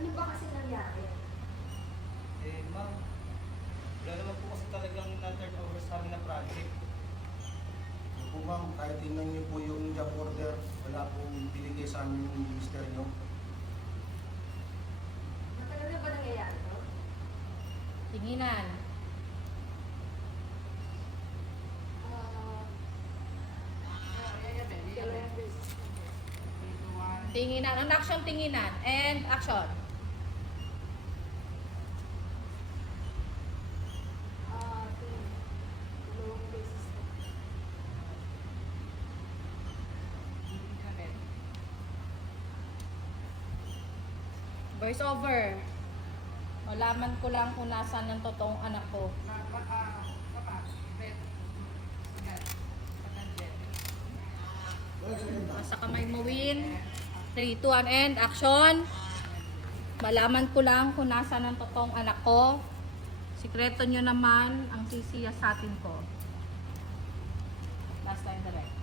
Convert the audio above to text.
Ano ba kasi nangyari? Ma'am, wala naman po kasi talagang na-turn over sa amin na project. Po ma'am, kahit tingnan niyo po yung job order, wala pong binigay sa amin yung minister niyo. Matagal na ba nangyayari to? Tinginan. Dalawang beses. Tinginan. Ang action tinginan. And action. Dalawang beses. Voice over. Malaman ko lang kung nasaan ang totoong anak ko. Sa kamay mo, Win. 3, 2, 1, and action. Malaman ko lang kung nasaan ang totoong anak ko. Sikreto nyo naman ang sisiyasatin ko. Last time direct.